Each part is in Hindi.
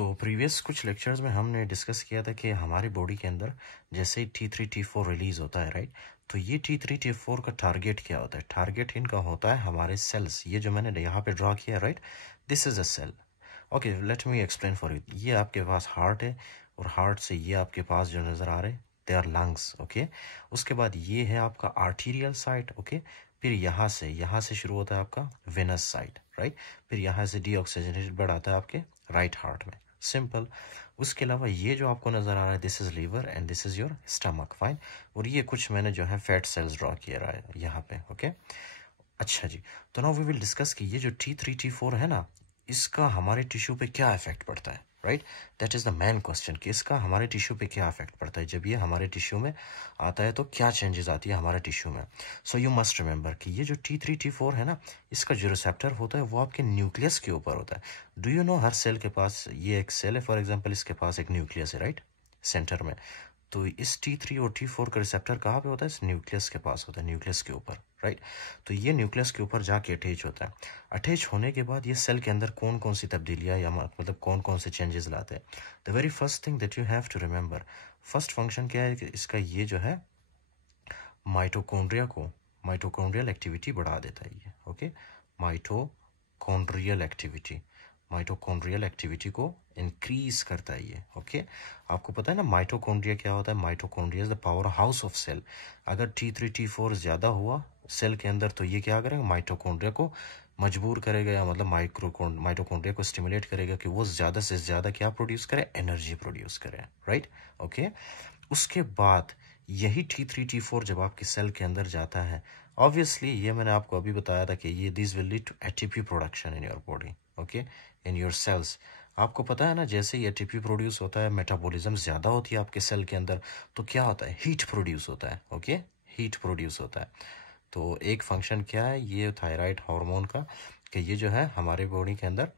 तो प्रीवियस कुछ लेक्चर्स में हमने डिस्कस किया था कि हमारी बॉडी के अंदर जैसे ही T3 T4 रिलीज होता है, राइट। तो ये T3 T4 का टारगेट क्या होता है? टारगेट इनका होता है हमारे सेल्स। ये जो मैंने यहाँ पे ड्रॉ किया, right, this is a cell. Okay, let me explain for you. ये आपके पास हार्ट है और हार्ट से ये आपके पास जो नज़र आ रहे हैं दे आर लंग्स। ओके, उसके बाद ये है आपका आर्टीरियल साइड। ओके, फिर यहाँ से शुरू होता है आपका वेनस साइड, राइट। फिर यहाँ से डीऑक्सीजनेटेड ब्लड आता है आपके राइट हार्ट में। सिंपल। उसके अलावा ये जो आपको नज़र आ रहा है this is liver and this is your stomach, fine. और ये कुछ मैंने जो है फैट सेल्स ड्रॉ किया रहा है यहाँ पे। ओके, अच्छा जी। तो नाउ वी विल डिस्कस कि ये जो T3 T4 है ना, इसका हमारे टिश्यू पे क्या इफेक्ट पड़ता है, right. That is the main question कि इसका हमारे टिश्यू पे क्या इफेक्ट पड़ता है। जब ये हमारे टिश्यू में आता है तो क्या चेंजेस आती है हमारे टिश्यू में। सो यू मस्ट रिमेंबर कि ये जो T3 T4 है ना, इसका जो रिसेप्टर होता है वो आपके न्यूक्लियस के ऊपर होता है। डू यू नो हर सेल के पास, ये एक सेल है फॉर एग्जाम्पल, इसके पास एक न्यूक्लियस है, राइट, सेंटर में। तो इस T3 और T4 का रिसेप्टर कहाँ पे होता है? इस न्यूक्लियस के पास होता है, न्यूक्लियस के ऊपर, राइट। तो ये न्यूक्लियस के ऊपर जाके अटैच होता है। अटैच होने के बाद ये सेल के अंदर कौन कौन सी तब्दीलियाँ या मतलब कौन कौन से चेंजेस लाते हैं। The very first thing that you have to remember, first function क्या है कि इसका ये जो है माइटोकॉन्ड्रियल एक्टिविटी बढ़ा देता है ये। ओके, माइटोकॉन्ड्रियल एक्टिविटी को इंक्रीज करता है ये। ओके, आपको पता है ना माइटोकॉन्ड्रिया क्या होता है? Mitochondria is the power house of cell. अगर T3 T4 ज्यादा हुआ सेल के अंदर तो ये क्या करेगा? माइटोकॉन्ड्रिया को मजबूर करेगा, या मतलब माइटोकॉन्ड्रिया को स्टिमुलेट करेगा कि वो ज्यादा से ज्यादा क्या प्रोड्यूस करे? एनर्जी प्रोड्यूस करे, राइट। ओके, उसके बाद यही T3 T4 जब आपके सेल के अंदर जाता है, ऑब्वियसली ये मैंने आपको अभी बताया था कि ये this will lead to ATP production in your body. Okay, in your cells. आपको पता है ना, जैसे ही एटीपी प्रोड्यूस होता है, मेटाबॉलिज्म ज़्यादा होती है आपके सेल के अंदर, तो क्या होता है? हीट प्रोड्यूस होता है। ओके, हीट प्रोड्यूस होता है। तो एक फंक्शन क्या है ये थायराइड हार्मोन का, कि ये जो है हमारे बॉडी के अंदर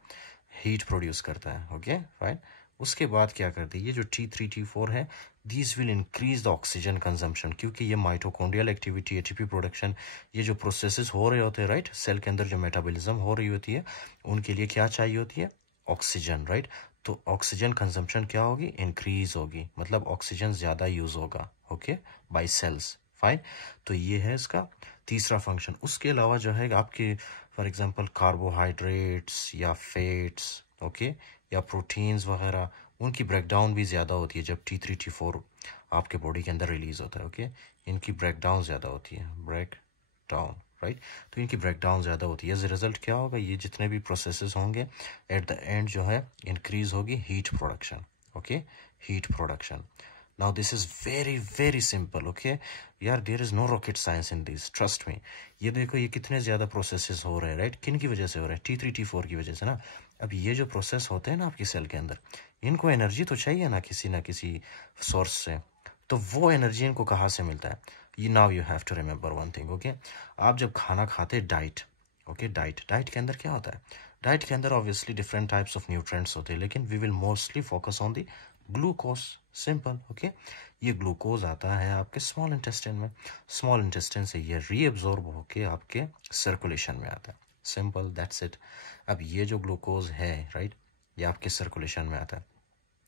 हीट प्रोड्यूस करता है। Okay, fine. उसके बाद क्या करती है ये जो T3 T4 है, these will increase the oxygen consumption, क्योंकि ये माइटोकॉन्ड्रियल एक्टिविटी, एटीपी प्रोडक्शन, ये जो प्रोसेसेस हो रहे होते हैं, राइट, सेल के अंदर जो मेटाबॉलिज्म हो रही होती है, उनके लिए क्या चाहिए होती है? Oxygen, right. तो ऑक्सीजन कंजम्पशन क्या होगी? इंक्रीज होगी, मतलब ऑक्सीजन ज़्यादा यूज होगा, ओके, बाई सेल्स, फाइन। तो ये है इसका तीसरा फंक्शन। उसके अलावा जो है आपके फॉर एग्जांपल कार्बोहाइड्रेट्स या फैट्स, ओके, या प्रोटीन्स वगैरह, उनकी ब्रेकडाउन भी ज़्यादा होती है जब T3 T4 आपके बॉडी के अंदर रिलीज होता है। ओके, इनकी ब्रेकडाउन ज़्यादा होती है, ब्रेक डाउन, राइट। तो इनकी ब्रेकडाउन ज़्यादा होती है। एज ए रिजल्ट क्या होगा? ये जितने भी प्रोसेसेस होंगे एट द एंड जो है इंक्रीज होगी heat production. Okay, heat production. Now this is very very simple. Okay यार, there is no rocket science in this, trust me. ये देखो ये कितने ज़्यादा प्रोसेसेस हो रहे हैं, राइट। किन की वजह से हो रहे हैं? T3 T4 की वजह से ना। अब ये जो प्रोसेस होते हैं ना आपकी सेल के अंदर, इनको एनर्जी तो चाहिए ना किसी सोर्स से। तो वो एनर्जी इनको कहाँ से मिलता है? ये now you have to remember one thing. Okay, आप जब खाना खाते हैं, डाइट, ओके, डाइट के अंदर क्या होता है? डाइट के अंदर obviously different types of nutrients होते हैं, लेकिन we will mostly focus on the glucose. Simple. Okay, ये ग्लूकोज आता है आपके स्मॉल इंटेस्टाइन में, स्मॉल इंटेस्टाइन से ये रीअब्जॉर्ब होके आपके सर्कुलेशन में आता है। Simple, that's it. अब ये जो ग्लूकोज है, राइट, ये आपके सर्कुलेशन में आता है।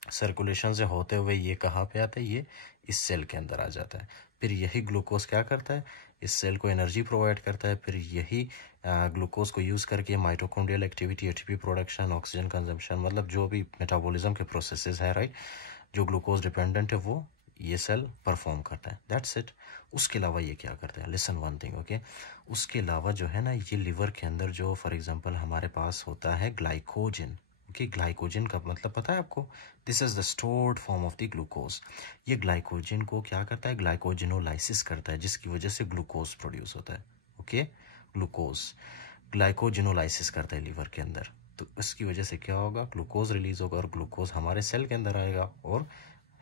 सर्कुलेशन से होते हुए ये कहाँ पे आता है? ये इस सेल के अंदर आ जाता है। फिर यही ग्लूकोज क्या करता है? इस सेल को एनर्जी प्रोवाइड करता है। फिर यही ग्लूकोज को यूज़ करके mitochondrial activity, ATP production, oxygen consumption, मतलब जो भी मेटाबॉलिज्म के प्रोसेसेस हैं, राइट, जो ग्लूकोज डिपेंडेंट है वो ये सेल परफॉर्म करता है। That's it. उसके अलावा ये क्या करता है? Listen one thing. ओके, उसके अलावा जो है ना, ये लिवर के अंदर जो फॉर एग्जांपल हमारे पास होता है ग्लाइकोजन। ओके, ग्लाइकोजन का मतलब पता है आपको? This is the stored form of the glucose. ये ग्लाइकोजन को क्या करता है? ग्लाइकोजिनोलाइसिस करता है, जिसकी वजह से ग्लूकोज प्रोड्यूस होता है। ओके, ग्लूकोज ग्लाइकोजिनोलाइसिस करता है लीवर के अंदर। तो इसकी वजह से क्या होगा? ग्लूकोज रिलीज होगा और ग्लूकोज हमारे सेल के अंदर आएगा और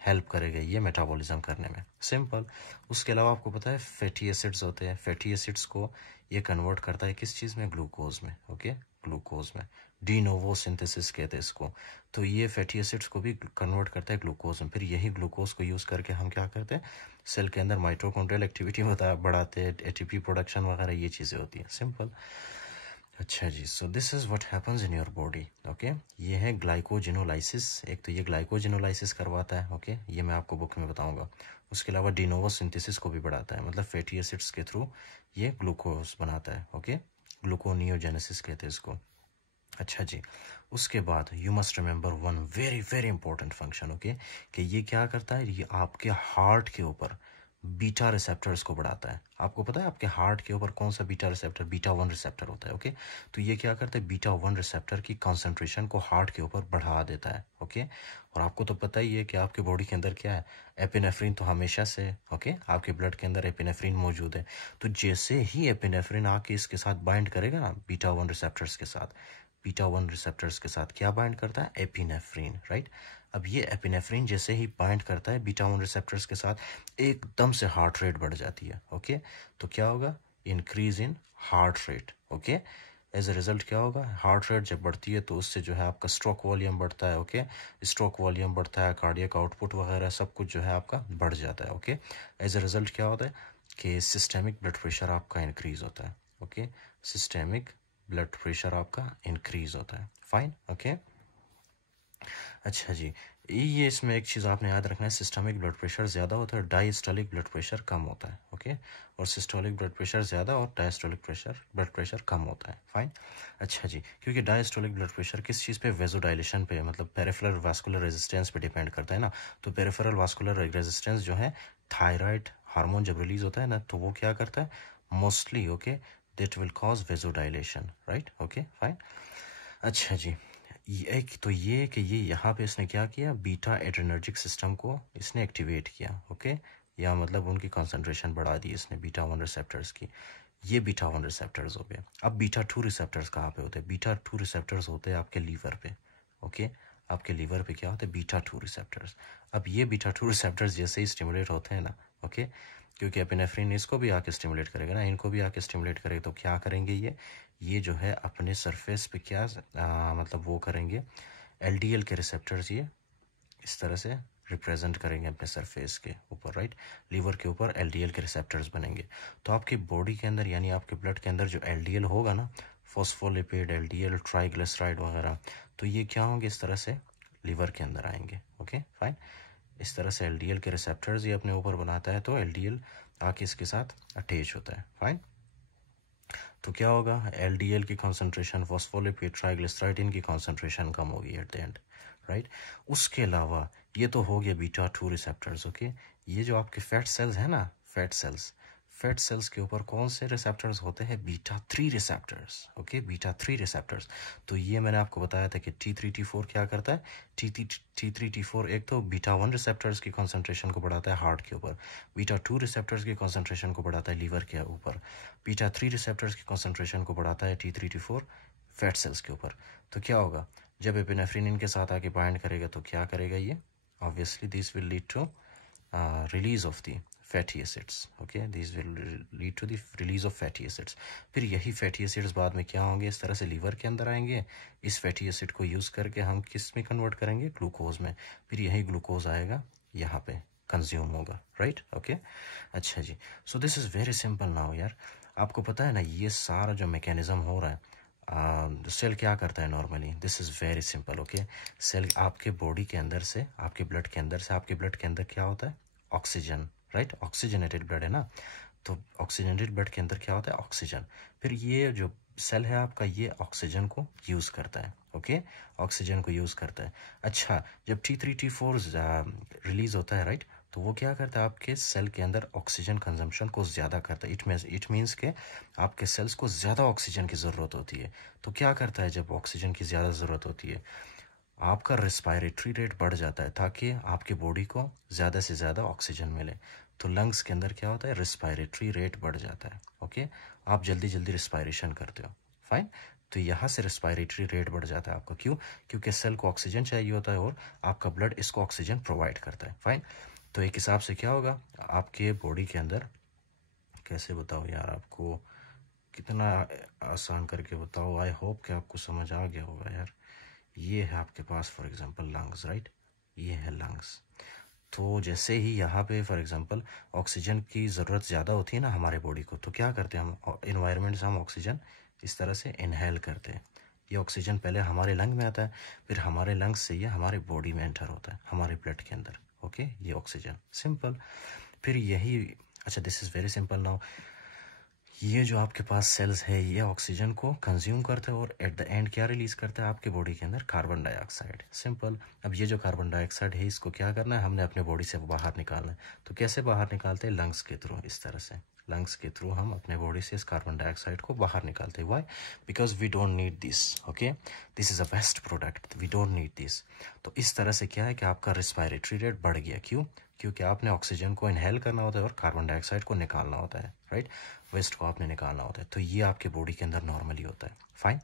हेल्प करेगा ये मेटाबॉलिज्म करने में। सिंपल। उसके अलावा आपको पता है फैटी एसिड्स होते हैं, फैटी एसिड्स को ये कन्वर्ट करता है किस चीज़ में? ग्लूकोज में। ओके, ग्लूकोज में डी नोवो सिंथेसिस कहते हैं इसको। तो ये फैटी एसिड्स को भी कन्वर्ट करता है ग्लूकोज में। फिर यही ग्लूकोज को यूज़ करके हम क्या करते हैं? सेल के अंदर माइटोकॉन्ड्रियल एक्टिविटी बढ़ाते हैं, एटीपी प्रोडक्शन वगैरह ये चीज़ें होती हैं। सिंपल। अच्छा जी, so this is what happens in your body. Okay, ये है ग्लाइकोजिनोलाइसिस। एक तो ये ग्लाइकोजिनोलाइसिस करवाता है, ओके, ये मैं आपको बुक में बताऊंगा। उसके अलावा डिनोवो सिंथेसिस को भी बढ़ाता है, मतलब फैटी एसिड्स के थ्रू ये ग्लूकोज बनाता है। ओके, ग्लूकोनियोजेनेसिस कहते हैं इसको। अच्छा जी, उसके बाद you must remember one very very important function, okay, कि ये क्या करता है, ये आपके हार्ट के ऊपर बीटा रिसेप्टर्स को बढ़ाता है। आपको पता है आपके हार्ट के ऊपर कौन सा beta receptor, beta one receptor होता है। ओके, तो ये क्या करता है, बीटा वन रिसेप्टर की कॉन्सेंट्रेशन को हार्ट के ऊपर बढ़ा देता है। ओके, और आपको तो पता ही है कि आपके बॉडी के अंदर क्या है, एपिनेफ्रिन तो हमेशा से, ओके, आपके ब्लड के अंदर एपिनेफ्रिन मौजूद है। तो जैसे ही एपिनेफ्रिन आके इसके साथ बाइंड करेगा ना, बीटा वन रिसेप्टर्स के साथ, बीटा वन रिसेप्टर्स के साथ क्या बाइंड करता है, एपिनेफ्रिन, राइट। अब ये एपिनेफ्रिन जैसे ही बाइंड करता है बीटा वन रिसेप्टर्स के साथ, एकदम से हार्ट रेट बढ़ जाती है। ओके, तो क्या होगा, increase in heart rate. Okay, as a result क्या होगा, हार्ट रेट जब बढ़ती है तो उससे जो है आपका स्ट्रोक वॉल्यूम बढ़ता है। ओके, स्ट्रोक वॉल्यूम बढ़ता है, कार्डियक आउटपुट वगैरह सब कुछ जो है आपका बढ़ जाता है। ओके, एज ए रिजल्ट क्या होता है कि सिस्टेमिक ब्लड प्रेशर आपका इंक्रीज होता है। ओके, सिस्टेमिक ब्लड प्रेशर आपका इंक्रीज होता है। Fine, okay. अच्छा जी, ये इसमें एक चीज़ आपने याद रखना है, सिस्टमिक ब्लड प्रेशर ज़्यादा होता है, डायस्टोलिक ब्लड प्रेशर कम होता है। ओके, और सिस्टोलिक ब्लड प्रेशर ज़्यादा और डायस्टोलिक ब्लड प्रेशर कम होता है। फाइन। अच्छा जी, क्योंकि डायस्टोलिक ब्लड प्रेशर किस चीज़ पे, वेजोडाइलेशन पे, मतलब पेरिफेरल वास्कुलर रेजिस्टेंस पे डिपेंड करता है ना। तो पेरिफेरल वास्कुलर रेजिस्टेंस जो है, थायराइड हार्मोन जब रिलीज होता है ना, तो वो क्या करता है mostly, okay, that will cause vasodilation, right. Okay, fine. अच्छा जी, एक तो ये कि ये यहाँ पे इसने क्या किया, बीटा एड्रेनर्जिक सिस्टम को इसने एक्टिवेट किया। ओके, या मतलब उनकी कंसंट्रेशन बढ़ा दी इसने बीटा वन रिसेप्टर्स की। ये बीटा वन रिसेप्टर्स हो गए। अब बीटा टू रिसेप्टर्स कहाँ पे होते हैं, बीटा टू रिसेप्टर्स होते हैं आपके लीवर पे। ओके, आपके लीवर पे क्या होता है, बीटा टू रिसेप्टर्स। अब ये बीटा टू रिसेप्टर्स जैसे ही स्टिमुलेट होते हैं ना, ओके, क्योंकि एपिनेफ्रिन इसको भी आके स्टिमुलेट करेगा ना, इनको भी आके स्टिमुलेट करेगा, तो क्या करेंगे ये जो है अपने सरफेस पे क्या मतलब वो करेंगे, एलडीएल के रिसेप्टर्स ये इस तरह से रिप्रेजेंट करेंगे अपने सरफेस के ऊपर, राइट। लीवर के ऊपर एलडीएल के रिसेप्टर्स बनेंगे। तो आपकी बॉडी के अंदर यानी आपके ब्लड के अंदर जो एलडीएल होगा ना, फॉस्फोलिपिड, एलडीएल, ट्राइग्लिसराइड वगैरह, तो ये क्या होंगे, इस तरह से लीवर के अंदर आएंगे। Okay, fine. इस तरह से एलडीएल के रिसेप्टर्स ये अपने ऊपर बनाता है, तो एलडीएल आके इसके साथ अटैच होता है। फाइन। तो क्या होगा, एलडीएल की कॉन्सेंट्रेशन, फॉस्फोलिपिड, ट्राइग्लिसराइड, इनकी कॉन्सेंट्रेशन कम होगी एट द एंड, राइट। उसके अलावा ये तो हो गया बीटा टू रिसेप्टर्स। ओके, ये जो आपके फैट सेल्स है ना, फैट सेल्स के ऊपर कौन से रिसेप्टर्स होते हैं, beta three receptors. Okay, beta three receptors. तो ये मैंने आपको बताया था कि T3 T4 क्या करता है, T3 T4 एक तो बीटा वन रिसेप्टर्स की कॉन्सेंट्रेशन को बढ़ाता है हार्ट के ऊपर, बीटा टू रिसेप्टर्स की कॉन्सेंट्रेशन को बढ़ाता है लीवर के ऊपर, बीटा थ्री रिसेप्टर्स की कॉन्सेंट्रेशन को बढ़ाता है T3 T4 फैट सेल्स के ऊपर। तो क्या होगा, जब एपिनेफ्रिन इनके साथ आके बाइंड करेगा तो क्या करेगा ये, obviously this will lead to release of the fatty acids. Okay, these will lead to the release of fatty acids. फिर यही fatty acids बाद में क्या होंगे, इस तरह से लीवर के अंदर आएंगे, इस fatty acid को यूज़ करके हम किस में कन्वर्ट करेंगे, ग्लूकोज में। फिर यही ग्लूकोज आएगा यहाँ पे कंज्यूम होगा, राइट। ओके, अच्छा जी, so this is very simple now यार। आपको पता है ना ये सारा जो मैकेनिज्म हो रहा है, सेल क्या करता है normally, this is very simple. Okay, cell आपके बॉडी के अंदर से, आपके ब्लड के अंदर से, आपके ब्लड के अंदर क्या होता है, ऑक्सीजन, राइट, ऑक्सीजनेटेड ब्लड है ना। तो ऑक्सीजनेटेड ब्लड के अंदर क्या होता है, ऑक्सीजन। फिर ये जो सेल है आपका, ये ऑक्सीजन को यूज़ करता है। ओके, ऑक्सीजन को यूज़ करता है। अच्छा, जब T3 T4 रिलीज होता है, राइट, तो वो क्या करता है, आपके सेल के अंदर ऑक्सीजन कंजम्पशन को ज़्यादा करता है। इट मीन्स के आपके सेल्स को ज़्यादा ऑक्सीजन की ज़रूरत होती है। तो क्या करता है, जब ऑक्सीजन की ज़्यादा ज़रूरत होती है, आपका रेस्पायरेटरी रेट बढ़ जाता है ताकि आपकी बॉडी को ज़्यादा से ज़्यादा ऑक्सीजन मिले। तो लंग्स के अंदर क्या होता है, रेस्पायरेटरी रेट बढ़ जाता है। ओके, आप जल्दी जल्दी रेस्पायरेशन करते हो। फाइन। तो यहाँ से रेस्पायरेटरी रेट बढ़ जाता है आपका, क्यों, क्योंकि सेल को ऑक्सीजन चाहिए होता है और आपका ब्लड इसको ऑक्सीजन प्रोवाइड करता है। फाइन। तो एक हिसाब से क्या होगा आपके बॉडी के अंदर, कैसे बताओ यार आपको, कितना आसान करके बताओ, आई होप कि आपको समझ आ गया होगा यार। ये है आपके पास फॉर एग्जांपल लंग्स, राइट, ये है लंग्स। तो जैसे ही यहाँ पे फॉर एग्जांपल ऑक्सीजन की ज़रूरत ज़्यादा होती है ना हमारे बॉडी को, तो क्या करते हैं हम, इन्वायरमेंट से हम ऑक्सीजन इस तरह से इनहेल करते हैं। ये ऑक्सीजन पहले हमारे लंग में आता है, फिर हमारे लंग्स से ये हमारे बॉडी में एंटर होता है, हमारे ब्लड के अंदर। ओके, ये ऑक्सीजन सिंपल। फिर यही, अच्छा this is very simple now. ये जो आपके पास सेल्स है ये ऑक्सीजन को कंज्यूम करते हैं और एट द एंड क्या रिलीज करता है आपके बॉडी के अंदर? Carbon dioxide. सिंपल। अब ये जो कार्बन डाइऑक्साइड है इसको क्या करना है? हमने अपने बॉडी से बाहर निकालना है। तो कैसे बाहर निकालते हैं? लंग्स के थ्रू। इस तरह से लंग्स के थ्रू हम अपने बॉडी से इस कार्बन डाइऑक्साइड को बाहर निकालते हैं। Why? Because we don't need this. Okay, this is a best product, we don't need this. तो इस तरह से क्या है कि आपका रिस्पायरेटरी रेट बढ़ गया। क्यों? क्योंकि आपने ऑक्सीजन को इनहेल करना होता है और कार्बन डाइऑक्साइड को निकालना होता है, राइट? वेस्ट को आपने निकालना होता है। तो ये आपके बॉडी के अंदर नॉर्मली होता है। फाइन।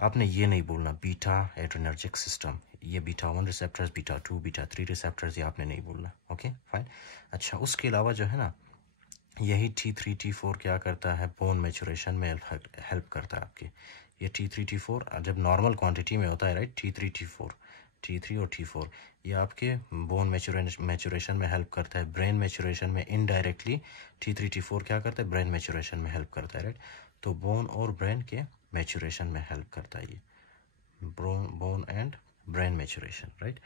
आपने ये नहीं बोलना बीटा एड्रेनर्जिक सिस्टम, ये beta 1 receptors, beta 2, beta 3 receptors, ये आपने नहीं बोलना। Okay fine. अच्छा, उसके अलावा जो है ना, यही T3 T4 क्या करता है? बोन मैच्योरेशन में हेल्प करता है आपके। ये T3 T4 जब नॉर्मल क्वांटिटी में होता है, राइट? T3 T4, T3 और T4 ये आपके बोन मैच्योरेशन में हेल्प करता है। ब्रेन मैच्योरेशन में इनडायरेक्टली T3 T4 क्या करता है? ब्रेन मैच्योरेशन में हेल्प करता है, राइट? तो बोन और ब्रेन के मैच्योरेशन में हेल्प करता है ये, bone and brain maturation, right?